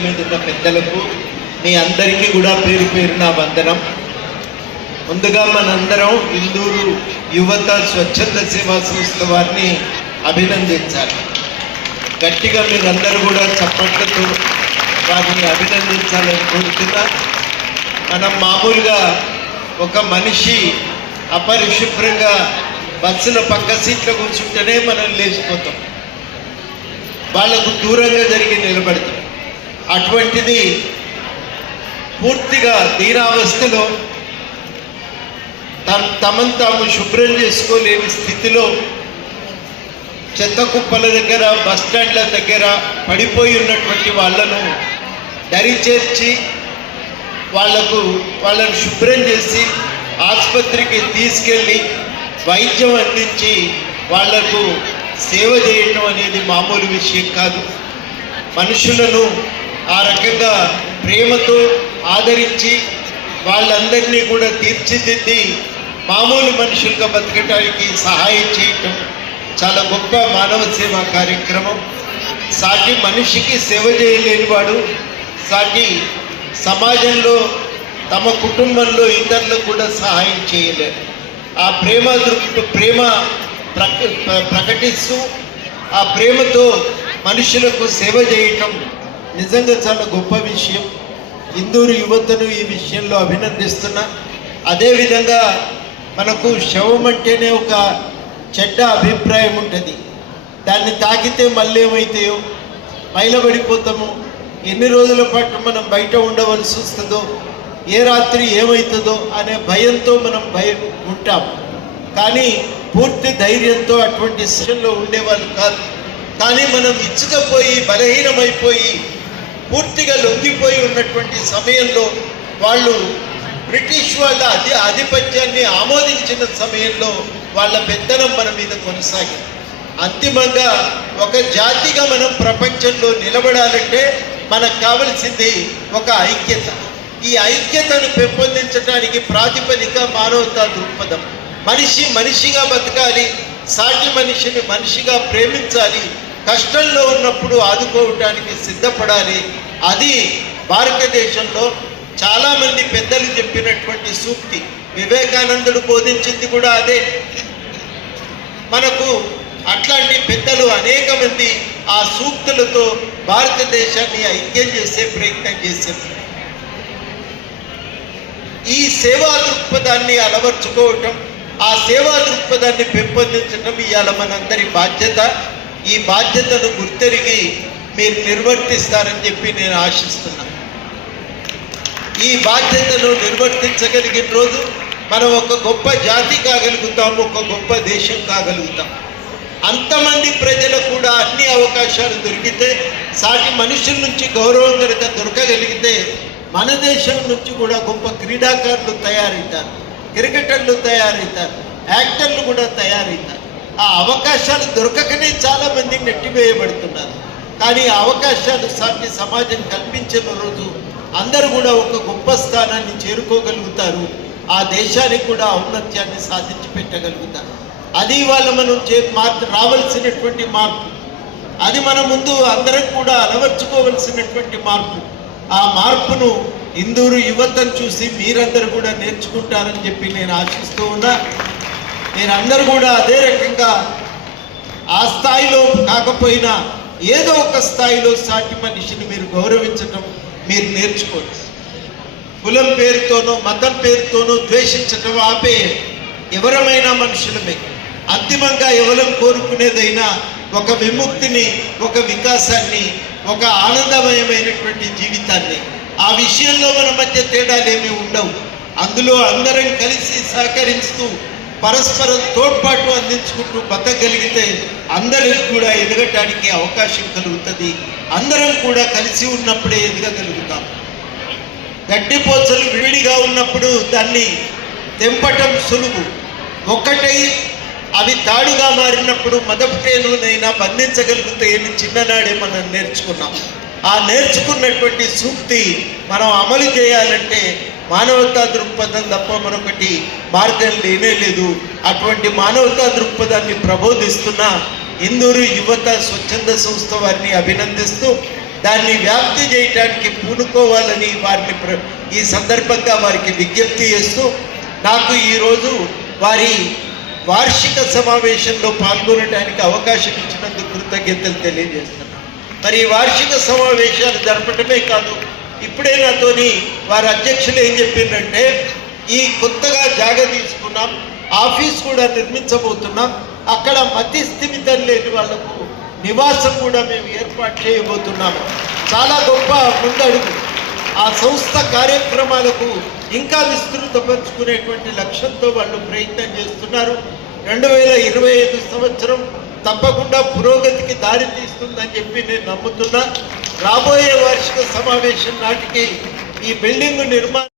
మీద ఉన్న పెద్దలకు మీ అందరికీ కూడా పేరు పేరు నా వందనం. ముందుగా మనందరం ఇందూరు యువత స్వచ్ఛంద సేవా సంస్థ వారిని అభినందించాలి. గట్టిగా మీరందరూ కూడా చప్పట్లతో వారిని అభినందించాలని కోరుతున్నా. మనం మామూలుగా ఒక మనిషి అపరిశుభ్రంగా బస్సుల పక్క సీట్లో కూర్చుంటేనే మనం లేచిపోతాం. వాళ్ళకు దూరంగా జరిగి నిలబడతాం. అటువంటిది పూర్తిగా దీనావస్థలో తమ తమను తాము శుభ్రం చేసుకోలేని స్థితిలో చెత్త కుప్పల దగ్గర బస్ స్టాండ్ల దగ్గర పడిపోయి ఉన్నటువంటి వాళ్ళను దరిచేర్చి వాళ్ళకు వాళ్ళను శుభ్రం చేసి ఆసుపత్రికి తీసుకెళ్ళి వైద్యం అందించి వాళ్ళకు సేవ చేయటం అనేది మామూలు విషయం కాదు. మనుషులను ఆ రకంగా ప్రేమతో ఆదరించి వాళ్ళందరినీ కూడా తీర్చిదిద్ది మామూలు మనుషులుగా బతకటానికి సహాయం చేయటం చాలా గొప్ప మానవ సేవా కార్యక్రమం. సాటి మనిషికి సేవ చేయలేని వాడు సాటి సమాజంలో తమ కుటుంబంలో ఇతరులకు కూడా సహాయం చేయలేరు ఆ ప్రేమ దృక్ప ప్రేమ ప్రక ప్రకటిస్తూ ఆ ప్రేమతో మనుషులకు సేవ చేయటం నిజంగా చాలా గొప్ప విషయం. ఇందూరు యువతను ఈ విషయంలో అభినందిస్తున్నా. అదేవిధంగా మనకు శవం అంటేనే ఒక చెడ్డ అభిప్రాయం ఉంటుంది. దాన్ని తాకితే మళ్ళీ ఏమవుతాయో మైలబడిపోతాము ఎన్ని రోజుల పాటు మనం బయట ఉండవలసి వస్తుందో ఏ రాత్రి ఏమవుతుందో అనే భయంతో మనం భయ ఉంటాం. కానీ పూర్తి ధైర్యంతో అటువంటి స్థితిలో ఉండేవాళ్ళు కాదు. కానీ మనం ఇచ్చుకపోయి బలహీనమైపోయి పూర్తిగా లొంగిపోయి ఉన్నటువంటి సమయంలో వాళ్ళు బ్రిటిష్ వాళ్ళ అధి ఆధిపత్యాన్ని ఆమోదించిన సమయంలో వాళ్ళ పెత్తనం మన మీద కొనసాగింది అంతిమంగా ఒక జాతిగా మనం ప్రపంచంలో నిలబడాలంటే మనకు కావలసింది ఒక ఐక్యత. ఈ ఐక్యతను పెంపొందించడానికి ప్రాతిపదిక మానవతా దృక్పథం. మనిషి మనిషిగా బతకాలి సాటి మనిషిని మనిషిగా ప్రేమించాలి కష్టంలో ఉన్నప్పుడు ఆదుకోవటానికి సిద్ధపడాలి. అది భారతదేశంలో చాలామంది పెద్దలు చెప్పినటువంటి సూక్తి. వివేకానందుడు బోధించింది కూడా అదే. మనకు అట్లాంటి పెద్దలు అనేక మంది ఆ సూక్తులతో భారతదేశాన్ని ఐక్యం చేసే ప్రయత్నం చేశారు. ఈ సేవా దృక్పథాన్ని అలవర్చుకోవటం ఆ సేవా దృక్పథాన్ని పెంపొందించడం ఇవాళ మనందరి బాధ్యత. ఈ బాధ్యతను గుర్తెరిగి మీరు నిర్వర్తిస్తారని చెప్పి నేను ఆశిస్తున్నాను ఈ బాధ్యతను నిర్వర్తించగలిగిన రోజు మనం ఒక గొప్ప జాతి కాగలుగుతాం ఒక గొప్ప దేశం కాగలుగుతాం. అంతమంది ప్రజలకు కూడా అన్ని అవకాశాలు దొరికితే సాటి మనుషుల నుంచి గౌరవం కనుక దొరకగలిగితే మన దేశం నుంచి కూడా గొప్ప క్రీడాకారులు తయారవుతారు క్రికెటర్లు తయారవుతారు యాక్టర్లు కూడా తయారవుతారు ఆ అవకాశాలు దొరకకనే చాలా మంది నెట్టివేయబడుతున్నారు. కానీ ఆ అవకాశాలు సాటి సమాజం కల్పించిన రోజు అందరూ కూడా ఒక గొప్ప స్థానాన్ని చేరుకోగలుగుతారు. ఆ దేశానికి కూడా ఔన్నత్యాన్ని సాధించి పెట్టగలుగుతారు. అది ఇవాళ మనం చే మార్పు రావాల్సినటువంటి మార్పు. అది మన ముందు అందరం కూడా అలవర్చుకోవలసినటువంటి మార్పు. ఆ మార్పును ఇందూరు యువతను చూసి మీరందరూ కూడా నేర్చుకుంటారని చెప్పి నేను ఆశిస్తూ ఉన్నా. నేను అందరూ కూడా అదే రకంగా ఆ స్థాయిలో కాకపోయినా ఏదో ఒక స్థాయిలో సాటి మనిషిని మీరు గౌరవించటం మీరు నేర్చుకోండి. కులం పేరుతోనో మతం పేరుతోనో ద్వేషించటం ఆపే ఎవరమైనా మనుషులమే. అంతిమంగా ఎవరం కోరుకునేదైనా ఒక విముక్తిని ఒక వికాసాన్ని ఒక ఆనందమయమైనటువంటి జీవితాన్ని ఆ విషయంలో మన మధ్య తేడాలేమీ ఉండవు. అందులో అందరం కలిసి సహకరిస్తూ పరస్పరం తోడ్పాటు అందించుకుంటూ బతకగలిగితే అందరికి కూడా ఎదగటానికి అవకాశం కలుగుతుంది. అందరం కూడా కలిసి ఉన్నప్పుడే ఎదగగలుగుతాం. గడ్డిపోచలు విడిగా ఉన్నప్పుడు దాన్ని తెంపటం సులువు. ఒక్కటై అవి తాడుగా మారినప్పుడు మొదటినైనా బంధించగలుగుతాయని చిన్ననాడే మనం నేర్చుకున్నాం. ఆ నేర్చుకున్నటువంటి సూక్తి మనం అమలు చేయాలంటే మానవతా దృక్పథం తప్ప మరొకటి మార్గం లేనే లేదు. అటువంటి మానవతా దృక్పథాన్ని ప్రబోధిస్తున్న ఇందూరు యువత స్వచ్ఛంద సంస్థ వారిని అభినందిస్తూ దాన్ని వ్యాప్తి చేయటానికి పూనుకోవాలని వారిని ప్ర- ఈ సందర్భంగా వారికి విజ్ఞప్తి చేస్తూ నాకు ఈరోజు వారి వార్షిక సమావేశంలో పాల్గొనడానికి అవకాశం ఇచ్చినందుకు కృతజ్ఞతలు తెలియజేస్తున్నాను. మరి ఈ వార్షిక సమావేశాలు జరపటమే కాదు ఇప్పుడే నాతోని వారి అధ్యక్షులు ఏం చెప్పిందంటే ఈ కొత్తగా జాగ తీసుకున్నాం ఆఫీస్ కూడా నిర్మించబోతున్నాం అక్కడ మతి స్థిమితం లేని వాళ్ళకు నివాసం కూడా మేము ఏర్పాటు చేయబోతున్నాము చాలా గొప్ప ముందడుగు. ఆ సంస్థ కార్యక్రమాలకు ఇంకా విస్తృతపరుచుకునేటువంటి లక్ష్యంతో వాళ్ళు ప్రయత్నం చేస్తున్నారు. రెండు వేల ఇరవై ఐదు సంవత్సరం తప్పకుండా పురోగతికి దారి తీస్తుందని చెప్పి నేను నమ్ముతున్నా. రాబోయే వార్షిక సమావేశం నాటికి ఈ బిల్డింగ్ నిర్మాణం